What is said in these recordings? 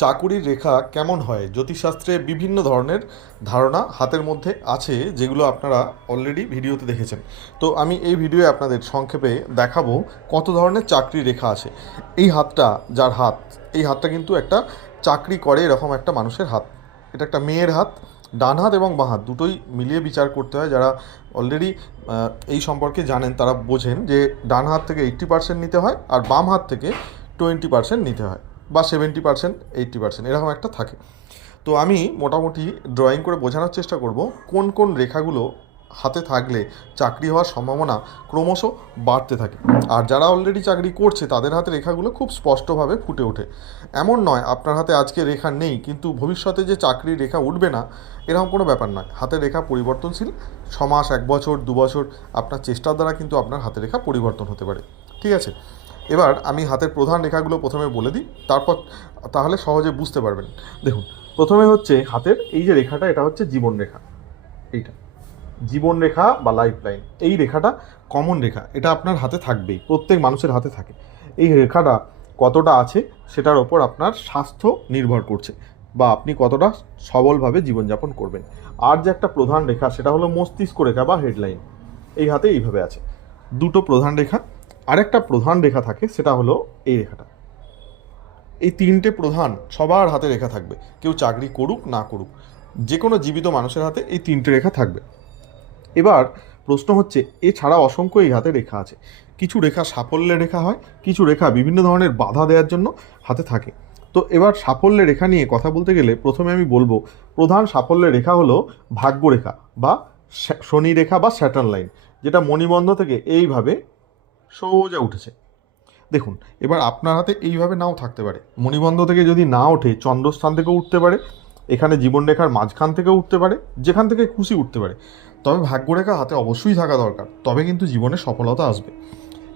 চাকুরির রেখা কেমন হয়? জ্যোতিষশাস্ত্রে বিভিন্ন ধরনের ধারণা হাতের মধ্যে আছে, যেগুলো আপনারা অলরেডি ভিডিওতে দেখেছেন। তো আমি এই ভিডিওয়ে আপনাদের সংক্ষেপে দেখাবো কত ধরনের চাকরির রেখা আছে। এই হাতটা যার হাত, এই হাতটা কিন্তু একটা চাকরি করে এরকম একটা মানুষের হাত। এটা একটা মেয়ের হাত, ডান হাত এবং বাঁ হাত দুটোই মিলিয়ে বিচার করতে হয়। যারা অলরেডি এই সম্পর্কে জানেন তারা বোঝেন যে ডান হাত থেকে এইট্টি পার্সেন্ট নিতে হয় আর বাম হাত থেকে টোয়েন্টি পার্সেন্ট নিতে হয়। বা সেভেন্টি পার্সেন্ট এইট্টি পার্সেন্ট এরকম একটা থাকে। তো আমি মোটামুটি ড্রয়িং করে বোঝানোর চেষ্টা করব কোন কোন রেখাগুলো হাতে থাকলে চাকরি হওয়ার সম্ভাবনা ক্রমশ বাড়তে থাকে। আর যারা অলরেডি চাকরি করছে, তাদের হাতে রেখাগুলো খুব স্পষ্টভাবে ফুটে ওঠে। এমন নয়, আপনার হাতে আজকে রেখা নেই, কিন্তু ভবিষ্যতে যে চাকরির রেখা উঠবে না, এরকম কোনো ব্যাপার নয়। হাতের রেখা পরিবর্তনশীল ছমাস এক বছর, দু বছর, আপনার চেষ্টার দ্বারা কিন্তু আপনার হাতের রেখা পরিবর্তন হতে পারে। ঠিক আছে? এবার আমি হাতের প্রধান রেখাগুলো প্রথমে বলে দিই, তারপর তাহলে সহজে বুঝতে পারবেন। দেখুন, প্রথমে হচ্ছে হাতের এই যে রেখাটা, এটা হচ্ছে জীবন রেখা। এইটা। জীবন রেখা বা লাইফ লাইন এই রেখাটা কমন রেখা। এটা আপনার হাতে থাকবেই, প্রত্যেক মানুষের হাতে থাকে। এই রেখাটা কতটা আছে, সেটার ওপর আপনার স্বাস্থ্য নির্ভর করছে বা আপনি কতটা সবলভাবে জীবনযাপন করবেন। আর যে একটা প্রধান রেখা, সেটা হলো মস্তিষ্ক রেখা বা হেডলাইন এই হাতে এইভাবে আছে। দুটো প্রধান রেখা আরেকটা প্রধান রেখা থাকে, সেটা হলো এই রেখাটা। এই তিনটে প্রধান সবার হাতে রেখা থাকবে। কেউ চাকরি করুক, না করুক যে কোনো জীবিত মানুষের হাতে এই তিনটে রেখা থাকবে। এবার প্রশ্ন হচ্ছে, এছাড়া অসংখ্য এই হাতে রেখা আছে। কিছু রেখা সাফল্যের রেখা হয়, কিছু রেখা বিভিন্ন ধরনের বাধা দেওয়ার জন্য হাতে থাকে। তো এবার সাফল্যের রেখা নিয়ে কথা বলতে গেলে প্রথমে আমি বলব, প্রধান সাফল্যের রেখা হলো ভাগ্যরেখা বা শনি রেখা বা স্যাটার্ন লাইন, যেটা মণিবন্ধ থেকে এইভাবে সোজা উঠেছে। দেখুন, এবার আপনার হাতে এইভাবে নাও থাকতে পারে। মণিবন্ধ থেকে যদি না ওঠে, চন্দ্রস্থান থেকেও উঠতে পারে, এখানে জীবনরেখার মাঝখান থেকেও উঠতে পারে, যেখান থেকে খুশি উঠতে পারে। তবে ভাগ্যরেখা হাতে অবশ্যই থাকা দরকার, তবে কিন্তু জীবনে সফলতা আসবে।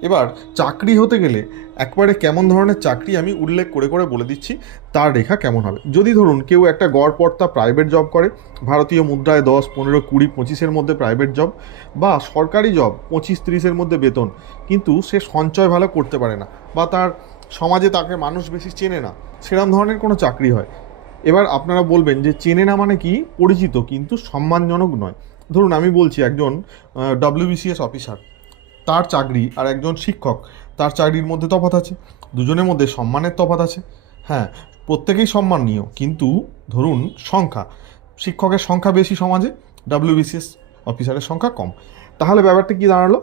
এবার চাকরি হতে গেলে একবারে কেমন ধরনের চাকরি আমি উল্লেখ করে করে বলে দিচ্ছি, তার রেখা কেমন হবে? যদি ধরুন কেউ একটা গড়পড়তা প্রাইভেট জব করে, ভারতীয় মুদ্রায় দশ, পনেরো, কুড়ি, পঁচিশের মধ্যে প্রাইভেট জব বা সরকারি জব পঁচিশ, তিরিশের মধ্যে বেতন, কিন্তু সে সঞ্চয় ভালো করতে পারে না বা তার সমাজে তাকে মানুষ বেশি চেনে না, সেরম ধরনের কোনো চাকরি হয়। এবার আপনারা বলবেন যে চেনে না মানে কি? পরিচিত, কিন্তু সম্মানজনক নয়। ধরুন আমি বলছি একজন ডব্লিউবিসিএস অফিসার তার চাকরি আর একজন শিক্ষক, তার চাকরির মধ্যে তফাৎ আছে, দুজনের মধ্যে সম্মানের তফাৎ আছে। হ্যাঁ প্রত্যেকেই সম্মানীয় কিন্তু ধরুন সংখ্যা, শিক্ষকের সংখ্যা বেশি সমাজে ডাব্লিউবিসিএস অফিসারের সংখ্যা কম। তাহলে ব্যাপারটা কী দাঁড়াল?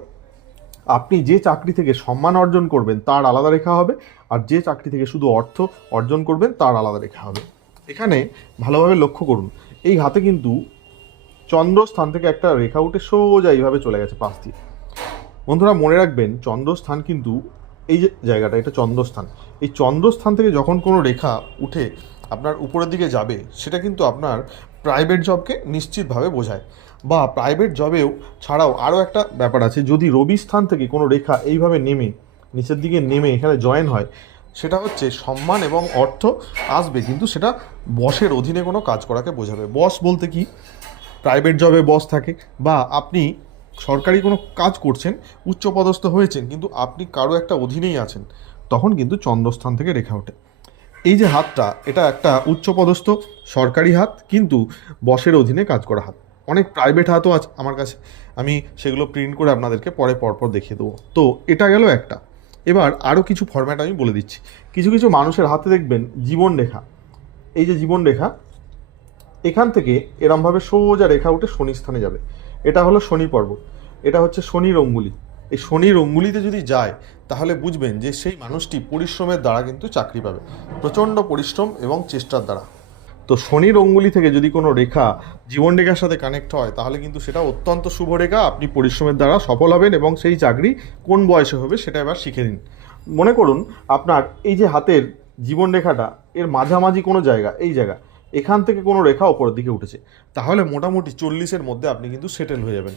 আপনি যে চাকরি থেকে সম্মান অর্জন করবেন, তার আলাদা রেখা হবে, আর যে চাকরি থেকে শুধু অর্থ অর্জন করবেন, তার আলাদা রেখা হবে। এখানে ভালোভাবে লক্ষ্য করুন, এই হাতে কিন্তু চন্দ্রস্থান থেকে একটা রেখা উঠে সোজা এইভাবে চলে গেছে পাশ দিয়ে বন্ধুরা মনে রাখবেন, চন্দ্রস্থান কিন্তু এই যে জায়গাটা, এটা চন্দ্রস্থান। এই চন্দ্রস্থান থেকে যখন কোনো রেখা উঠে আপনার উপরের দিকে যাবে, সেটা কিন্তু আপনার প্রাইভেট জবকে নিশ্চিতভাবে বোঝায়। বা প্রাইভেট জবেও ছাড়াও আরও একটা ব্যাপার আছে, যদি রবি স্থান থেকে কোনো রেখা এইভাবে নেমে, নিচের দিকে নেমে এখানে জয়েন হয়, সেটা হচ্ছে সম্মান এবং অর্থ আসবে, কিন্তু সেটা বসের অধীনে কোনো কাজ করাকে বোঝাবে। বস বলতে কি? প্রাইভেট জবে বস থাকে, বা আপনি সরকারি কোনো কাজ করছেন, উচ্চপদস্থ হয়েছেন, কিন্তু আপনি কারও একটা অধীনেই আছেন, তখন কিন্তু চন্দ্রস্থান থেকে রেখা ওঠে। এই যে হাতটা, এটা একটা উচ্চপদস্থ সরকারি হাত, কিন্তু বসের অধীনে কাজ করা হাত। অনেক প্রাইভেট হাতও আছে আমার কাছে। আমি সেগুলো প্রিন্ট করে আপনাদেরকে পরে পরপর দেখিয়ে দেবো। তো এটা গেল একটা। এবার আরও কিছু ফরম্যাট আমি বলে দিচ্ছি। কিছু কিছু মানুষের হাতে দেখবেন জীবন রেখা। এই যে জীবন রেখা, এখান থেকে এরমভাবে সোজা রেখা উঠে শনি স্থানে যাবে। এটা হলো শনি পর্বত এটা হচ্ছে শনির অঙ্গুলি এই শনির অঙ্গুলিতে যদি যায়, তাহলে বুঝবেন যে সেই মানুষটি পরিশ্রমের দ্বারা কিন্তু চাকরি পাবে। প্রচণ্ড পরিশ্রম এবং চেষ্টার দ্বারা। তো শনির অঙ্গুলি থেকে যদি কোনো রেখা জীবন রেখার সাথে কানেক্ট হয়, তাহলে কিন্তু সেটা অত্যন্ত শুভ রেখা। আপনি পরিশ্রমের দ্বারা সফল হবেন এবং সেই চাকরি কোন বয়সে হবে সেটা এবার শিখে নিন। মনে করুন, আপনার এই যে হাতের জীবন রেখাটা এর মাঝামাঝি কোনো জায়গা, এই জায়গা। এখান থেকে কোনো রেখা ওপরের দিকে উঠেছে। তাহলে মোটামুটি চল্লিশের মধ্যে আপনি কিন্তু সেটেল হয়ে যাবেন।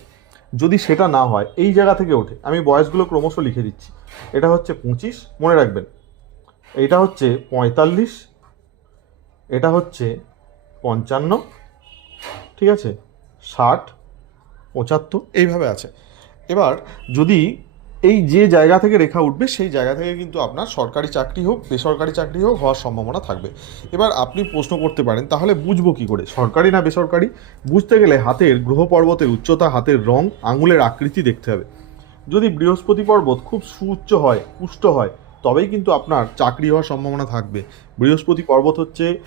যদি সেটা না হয়, এই জায়গা থেকে ওঠে। আমি বয়সগুলো ক্রমশ লিখে দিচ্ছি। এটা হচ্ছে পঁচিশ, মনে রাখবেন। এটা হচ্ছে পঁয়তাল্লিশ, এটা হচ্ছে পঞ্চান্ন, ঠিক আছে? ষাট, পঁচাত্তর, এইভাবে আছে। এবার যদি এই যে জায়গা থেকে রেখা উঠবে, সেই জায়গা থেকে কিন্তু আপনার সরকারি চাকরি হোক, বেসরকারি চাকরি হোক হওয়ার সম্ভাবনা থাকবে। এবার আপনি প্রশ্ন করতে পারেন, তাহলে বুঝব কি করে? সরকারি না বেসরকারি? বুঝতে গেলে হাতের গ্রহ পর্বতের উচ্চতা, হাতের রং, আঙুলের আকৃতি দেখতে হবে। যদি বৃহস্পতি পর্বত খুব সুউচ্চ হয়, পুষ্ট হয়, তবেই কিন্তু আপনার চাকরি হওয়ার সম্ভাবনা থাকবে। বৃহস্পতি পর্বত হচ্ছে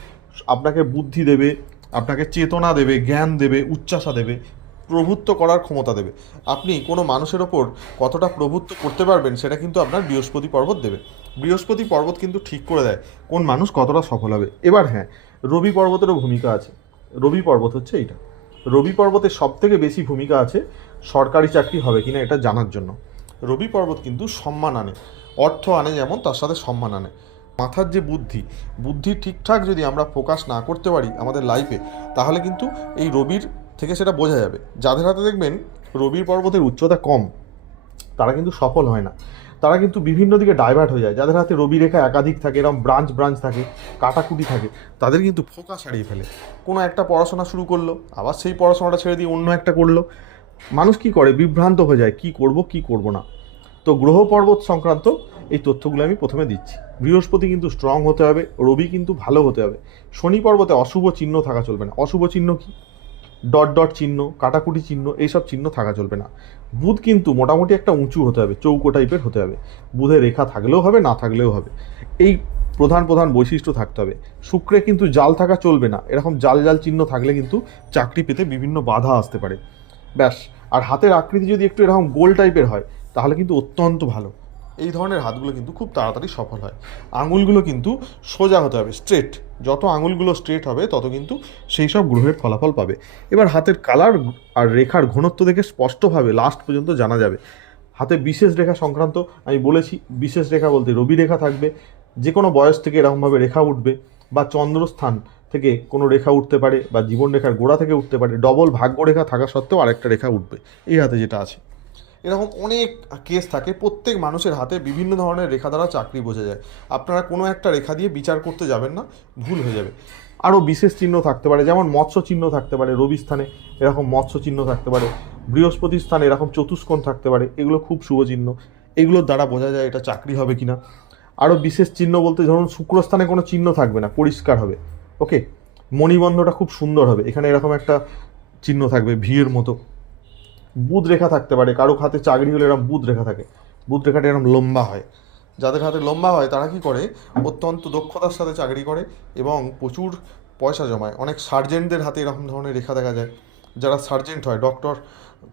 আপনাকে বুদ্ধি দেবে, আপনাকে চেতনা দেবে, জ্ঞান দেবে উচ্চাসা দেবে। প্রভুত্ব করার ক্ষমতা দেবে। আপনি কোনো মানুষের ওপর কতটা প্রভুত্ব করতে পারবেন, সেটা কিন্তু আপনার বৃহস্পতি পর্বত দেবে। বৃহস্পতি পর্বত কিন্তু ঠিক করে দেয় কোন মানুষ কতটা সফল হবে। এবার হ্যাঁ রবি পর্বতেরও ভূমিকা আছে। রবি পর্বত হচ্ছে এইটা। রবি পর্বতের সব থেকে বেশি ভূমিকা আছে সরকারি চাকরি হবে কিনা এটা জানার জন্য। রবি পর্বত কিন্তু সম্মান আনে, অর্থ আনে যেমন, তার সাথে সম্মান আনে। মাথার যে বুদ্ধি বুদ্ধি ঠিকঠাক যদি আমরা ফোকাস না করতে পারি আমাদের লাইফে তাহলে কিন্তু এই রবির থেকে সেটা বোঝা যাবে। যাদের হাতে দেখবেন রবির পর্বতের উচ্চতা কম, তারা কিন্তু সফল হয় না। তারা কিন্তু বিভিন্ন দিকে ডাইভার্ট হয়ে যায়। যাদের হাতে রবি রেখা একাধিক থাকে এরকম ব্রাঞ্চ ব্রাঞ্চ থাকে, কাটাকুটি থাকে, তাদের কিন্তু ফোকাস হারিয়ে ফেলে। কোনো একটা পড়াশোনা শুরু করল, আবার সেই পড়াশোনাটা ছেড়ে দিয়ে অন্য একটা করল। মানুষ কি করে? বিভ্রান্ত হয়ে যায়। কি করব কি করব না? তো গ্রহ পর্বত সংক্রান্ত এই তথ্যগুলো আমি প্রথমে দিচ্ছি। বৃহস্পতি কিন্তু স্ট্রং হতে হবে, রবি কিন্তু ভালো হতে হবে। শনি পর্বতে অশুভ চিহ্ন থাকা চলবে না। অশুভ চিহ্ন কি? ডট ডট চিহ্ন, কাটাকুটি চিহ্ন, এইসব চিহ্ন থাকা চলবে না। বুধ কিন্তু মোটামুটি একটা উঁচু হতে হবে, চৌকো টাইপের হতে হবে। বুধের রেখা থাকলেও হবে, না থাকলেও হবে। এই প্রধান প্রধান বৈশিষ্ট্য থাকতে হবে। শুক্রে কিন্তু জাল থাকা চলবে না, এরকম জাল জাল চিহ্ন থাকলে কিন্তু চাকরি পেতে বিভিন্ন বাধা আসতে পারে। ব্যাস, আর হাতের আকৃতি যদি একটু এরকম গোল টাইপের হয়, তাহলে কিন্তু অত্যন্ত ভালো। এই ধরনের হাতগুলো কিন্তু খুব তাড়াতাড়ি সফল হয়। আঙুলগুলো কিন্তু সোজা হতে হবে স্ট্রেট যত আঙুলগুলো স্ট্রেট হবে, তত কিন্তু সেই সব গ্রহের ফলাফল পাবে। এবার হাতের কালার আর রেখার ঘনত্ব দেখে স্পষ্টভাবে লাস্ট পর্যন্ত জানা যাবে। হাতে বিশেষ রেখা সংক্রান্ত, আমি বলেছি বিশেষ রেখা বলতে রবি রেখা থাকবে যে কোনো বয়স থেকে এরকমভাবে রেখা উঠবে বা চন্দ্রস্থান থেকে কোনো রেখা উঠতে পারে বা জীবন রেখার গোড়া থেকে উঠতে পারে ডবল ভাগ্য রেখা থাকা সত্ত্বেও আরেকটা রেখা উঠবে। এই হাতে যেটা আছে। এরকম অনেক কেস থাকে, প্রত্যেক মানুষের হাতে বিভিন্ন ধরনের রেখা দ্বারা চাকরি বোঝা যায়। আপনারা কোনো একটা রেখা দিয়ে বিচার করতে যাবেন না, ভুল হয়ে যাবে। আরও বিশেষ চিহ্ন থাকতে পারে, যেমন মৎস্য চিহ্ন থাকতে পারে, রবি স্থানে এরকম মৎস্য চিহ্ন থাকতে পারে, বৃহস্পতি স্থানে এরকম চতুষ্কোণ থাকতে পারে, এগুলো খুব শুভ চিহ্ন। এগুলোর দ্বারা বোঝা যায় এটা চাকরি হবে কিনা। আরও বিশেষ চিহ্ন বলতে, ধরুন শুক্রস্থানে কোনো চিহ্ন থাকবে না, পরিষ্কার হবে। ওকে মণিবন্ধটা খুব সুন্দর হবে, এখানে এরকম একটা চিহ্ন থাকবে, ভিড়ের মতো। বুধ রেখা থাকতে পারে। কারও হাতে চাকরি হলে এরকম বুধ রেখা থাকে। বুধ রেখাটা এরকম লম্বা হয়। যাদের হাতে লম্বা হয়, তারা কি করে? অত্যন্ত দক্ষতার সাথে চাকরি করে এবং প্রচুর পয়সা জমায়। অনেক সার্জেন্টদের হাতে এরকম ধরনের রেখা দেখা যায়। যারা সার্জেন্ট হয়, ডক্টর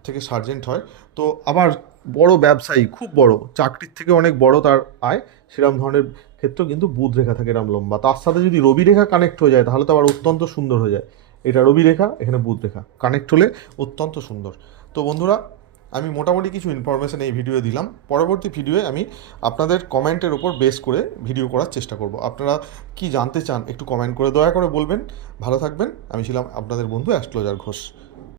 থেকে সার্জেন্ট হয়। তো আবার বড় ব্যবসায়ী, খুব বড়, চাকরির থেকে অনেক বড় তার আয় সেরকম ধরনের ক্ষেত্রেও কিন্তু বুধ রেখা থাকে এরকম লম্বা। তার সাথে যদি রবি রেখা কানেক্ট হয়ে যায়, তাহলে তো আবার অত্যন্ত সুন্দর হয়ে যায়। এটা রবি রেখা, এখানে বুধ রেখা। কানেক্ট হলে অত্যন্ত সুন্দর। তো বন্ধুরা, আমি মোটামুটি কিছু ইনফরমেশান এই ভিডিও দিলাম। পরবর্তী ভিডিওয়ে আমি আপনাদের কমেন্টের ওপর বেস করে ভিডিও করার চেষ্টা করব। আপনারা কি জানতে চান, একটু কমেন্ট করে দয়া করে বলবেন। ভালো থাকবেন। আমি ছিলাম আপনাদের বন্ধু অ্যাস্ট্রোলজার ঘোষ।